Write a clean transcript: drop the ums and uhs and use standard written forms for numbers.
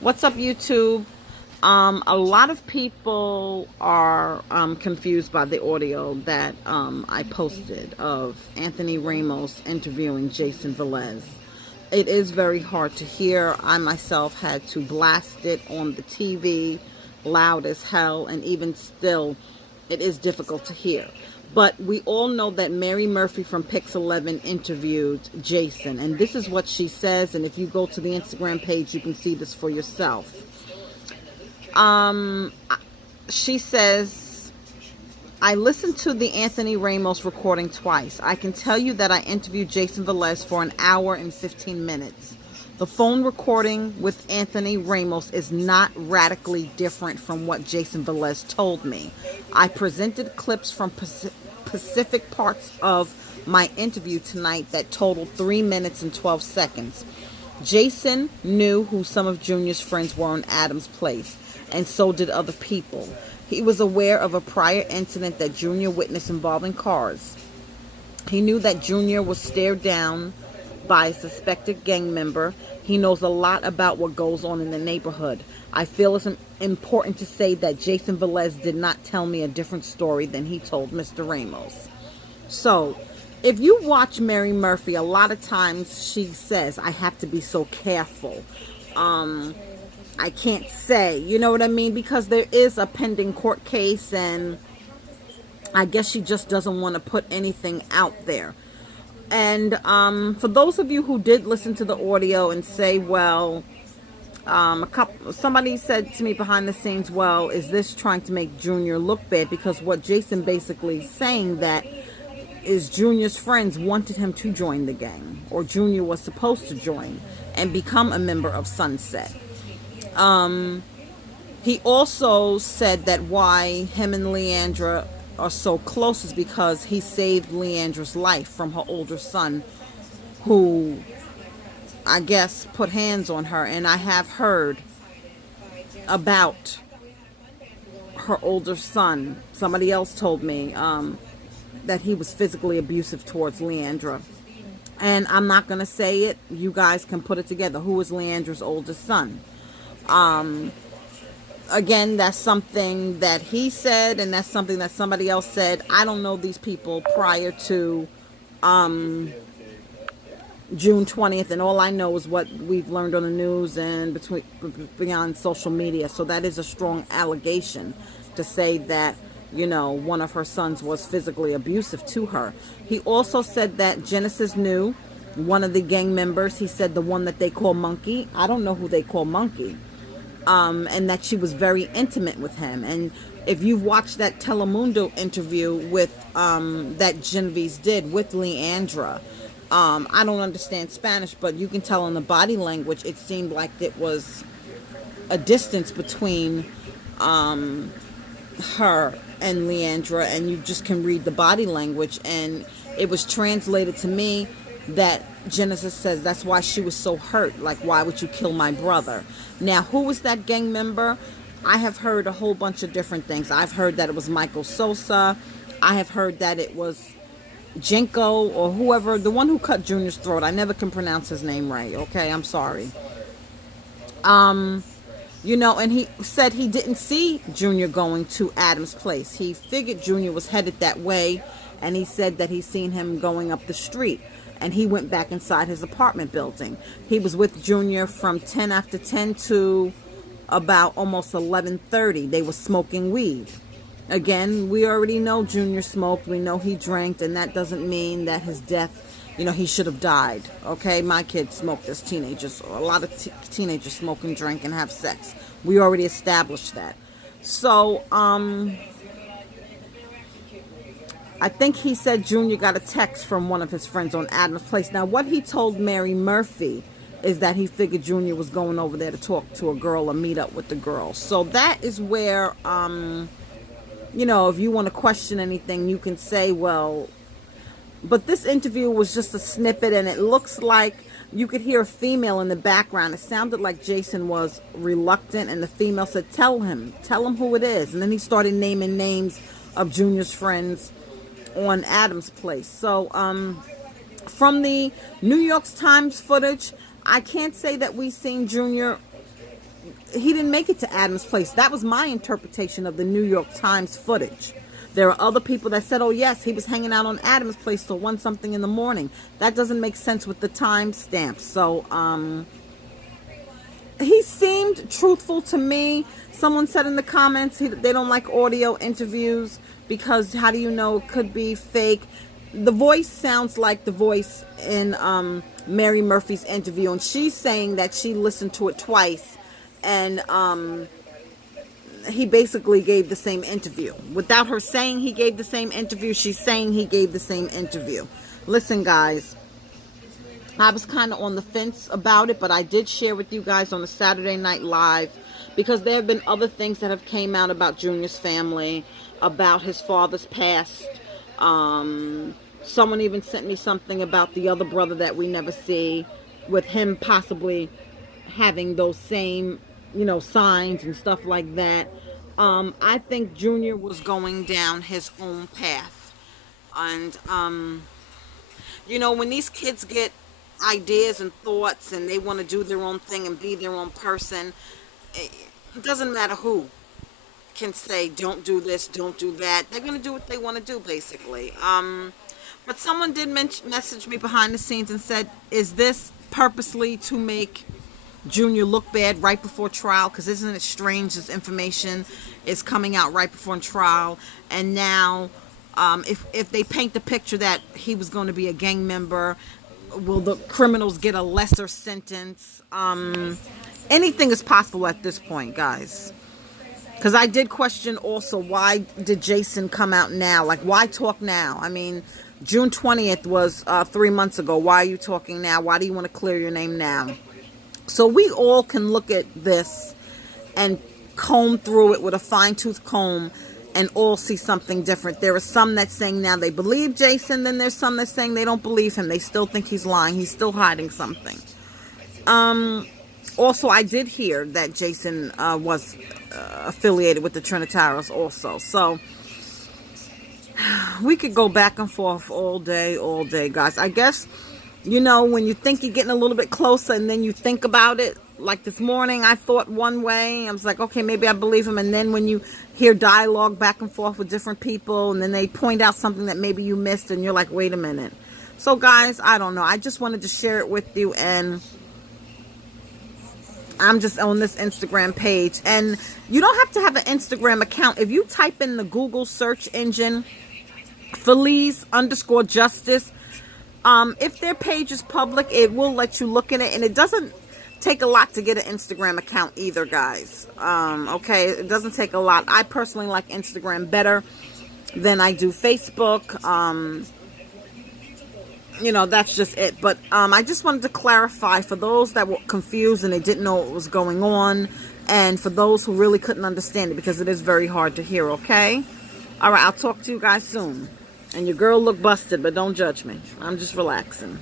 What's up, YouTube? A lot of people are confused by the audio that I posted of Anthony Ramos interviewing Jason Velez. It is very hard to hear. I myself had to blast it on the TV loud as hell, and even still, it is difficult to hear. But we all know that Mary Murphy from Pix11 interviewed Jason, and this is what she says. And if you go to the Instagram page, you can see this for yourself. She says, I listened to the Anthony Ramos recording twice. I can tell you that I interviewed Jason Velez for an hour and 15 minutes. The phone recording with Anthony Ramos is not radically different from what Jason Velez told me. I presented clips from specific parts of my interview tonight that totaled 3 minutes and 12 seconds. Jason knew who some of Junior's friends were on Adam's Place, and so did other people. He was aware of a prior incident that Junior witnessed involving cars. He knew that Junior was stared down by a suspected gang member. He knows a lot about what goes on in the neighborhood. I feel it's important to say that Jason Velez did not tell me a different story than he told Mr. Ramos. So, if you watch Mary Murphy, a lot of times she says, I have to be so careful. I can't say, you know what I mean? Because there is a pending court case, and I guess she just doesn't want to put anything out there. And for those of you who did listen to the audio and say, well, somebody said to me behind the scenes, well, is this trying to make Junior look bad? Because what Jason basically is saying that is Junior's friends wanted him to join the gang, or Junior was supposed to join and become a member of Sunset. He also said that why him and Leandra are so close is because he saved Leandra's life from her older son, who I guess put hands on her. And I have heard about her older son. Somebody else told me that he was physically abusive towards Leandra. And I'm not going to say it. You guys can put it together. Who is Leandra's oldest son? Again, that's something that he said, and that's something that somebody else said. I don't know these people prior to June 20th, and all I know is what we've learned on the news and beyond social media. So that is a strong allegation to say that, you know, one of her sons was physically abusive to her. He also said that Genesis knew one of the gang members. He said the one that they call Monkey. I don't know who they call Monkey. And that she was very intimate with him. And if you've watched that Telemundo interview with that Genevieve did with Leandra, I don't understand Spanish, but you can tell in the body language it seemed like it was a distance between her and Leandra, and you just can read the body language. And it was translated to me that Genesis says that's why she was so hurt. Like, why would you kill my brother? Now, who was that gang member? I have heard a whole bunch of different things. I've heard that it was Michael Sosa. I have heard that it was Jenko or whoever, the one who cut Junior's throat. I never can pronounce his name right. Okay, I'm sorry. You know, and he said he didn't see Junior going to Adam's Place. He figured Junior was headed that way, and he said that he seen him going up the street. And he went back inside his apartment building. He was with Junior from 10 after 10 to about almost 11:30. They were smoking weed. Again, we already know Junior smoked. We know he drank, and that doesn't mean that his death, you know, he should have died. Okay, my kids smoked as teenagers. A lot of teenagers smoke and drink and have sex. We already established that. So, I think he said Junior got a text from one of his friends on Adam's Place. Now, what he told Mary Murphy is that he figured Junior was going over there to talk to a girl or meet up with the girl. So that is where, you know, if you want to question anything, you can say, well, but this interview was just a snippet, and it looks like you could hear a female in the background. It sounded like Jason was reluctant, and the female said, tell him who it is. And then he started naming names of Junior's friends on Adam's Place. So from the New York Times footage, I can't say that we've seen Junior he didn't make it to Adam's place. That was my interpretation of the New York Times footage. There are other people that said, oh yes, he was hanging out on Adam's place till 1 something in the morning. That doesn't make sense with the time stamp. So he seemed truthful to me. Someone said in the comments they don't like audio interviews because how do you know it could be fake? The voice sounds like the voice in Mary Murphy's interview, and she's saying that she listened to it twice, and he basically gave the same interview. Without her saying he gave the same interview, she's saying he gave the same interview. Listen, guys, I was kind of on the fence about it, but I did share with you guys on the Saturday Night Live, because there have been other things that have came out about Junior's family, about his father's past. Someone even sent me something about the other brother that we never see, with him possibly having those same, signs and stuff like that. I think Junior was going down his own path. And, when these kids get ideas and thoughts and they want to do their own thing and be their own person, it doesn't matter who can say, don't do this, don't do that. They're going to do what they want to do, basically. But someone did message me behind the scenes and said, is this purposely to make Junior look bad right before trial? Because isn't it strange this information is coming out right before trial, and now if they paint the picture that he was going to be a gang member, will the criminals get a lesser sentence? Anything is possible at this point, guys. Because I did question also, why did Jason come out now? Like, why talk now? I mean, June 20th was 3 months ago. Why are you talking now? Why do you want to clear your name now? So we all can look at this and comb through it with a fine-tooth comb and all see something different. There are some that's saying now they believe Jason. Then there's some that's saying they don't believe him. They still think he's lying. He's still hiding something. Also, I did hear that Jason was affiliated with the Trinitaros also. So we could go back and forth all day, guys. I guess, when you think you're getting a little bit closer and then you think about it, like this morning, I thought one way. I was like, okay, maybe I believe him. And then when you hear dialogue back and forth with different people, and then they point out something that maybe you missed, and you're like, wait a minute. So, guys, I don't know. I just wanted to share it with you, and I'm just on this Instagram page. And you don't have to have an Instagram account. If you type in the Google search engine, Feliz_Justice, if their page is public, it will let you look at it, and it doesn't take a lot to get an Instagram account either, guys. Okay, it doesn't take a lot. I personally like Instagram better than I do Facebook. That's just it. But I just wanted to clarify for those that were confused and they didn't know what was going on, and for those who really couldn't understand it, because it is very hard to hear. Okay, all right, I'll talk to you guys soon. And your girl look busted, but don't judge me. I'm just relaxing.